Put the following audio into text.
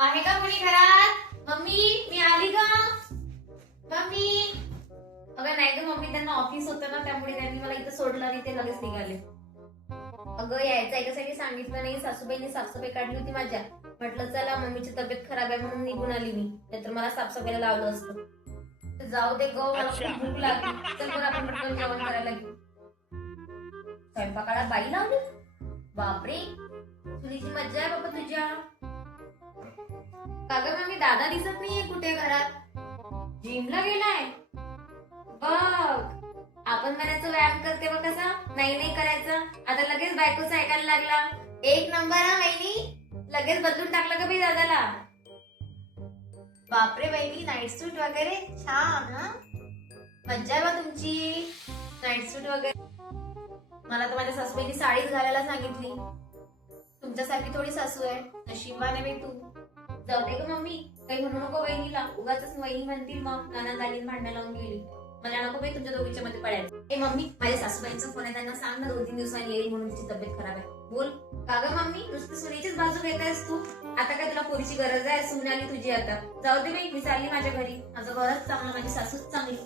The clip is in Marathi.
आहे का कोणी घरात? मम्मी मी आली का? मम्मी. अगं नाही ग मम्मी, त्यांना ऑफिस होतं ना, त्यामुळे त्यांनी मला इथं सोडलं आणि ते लगेच निघाले. अगं यायचं याच्यासाठी सांगितलं नाही, सासूबाईंनी साफसफाई काढली होती माझ्या. म्हटलं चला मम्मीची तब्येत खराब आहे म्हणून निघून आली मी, नाहीतर मला साफसफाईला लावलं असतं. तर जाऊ दे ग, मला खूप भूक लागली. चल बरं आपण पटकन जेवण करायला घेऊ. स्वयंपाकाला बाई लावली? बापरे, तुझी मज्जा आहे बाबा तुझ्या. का ग मम्मी, दादा दिसत नाहीये कुठे घरात? जिमला गेलाय बघ. आपण म्हणायचं व्यायाम करते बघ, कसा नाही नाही करायचं. आता लगेच बायकोचं ऐकायला लागला. एक नंबर हा वहिनी, लगेच बदलून टाकलं का बाई दादाला. बापरे वहिनी, नाईट सूट वगैरे छान. हा मज्जा आहे बा तुमची, नाईट सूट वगैरे. मला तर माझ्या सासूबाईंनी साडीच घालायला सांगितली. तुमच्यासारखी थोडी सासू आहे, नशिबाने बाई तू. जाऊ दे ग मम्मी, काही म्हणू नको वहिनीला. उगाच वहिनी म्हणतील मग नाना दालीन भांडण लावून गेली. मला नको बाई तुमच्या दोघींच्या मध्ये पडायचं. ए मम्मी, माझ्या सासूबाईंचा फोन आहे, त्यांना सांग ना 2-3 दिवसांनी येईल म्हणून, तिची तब्येत खराब आहे. बोल. का ग मम्मी, नुसतं सुनेचीच बाजू घेत आहेस तू? आता काय तुला पोरीची गरज आहे? सून आली तुझी आता. जाऊ दे बाई, मी चालली माझ्या घरी. माझं घरच चांगलं, माझी सासूच चांगली.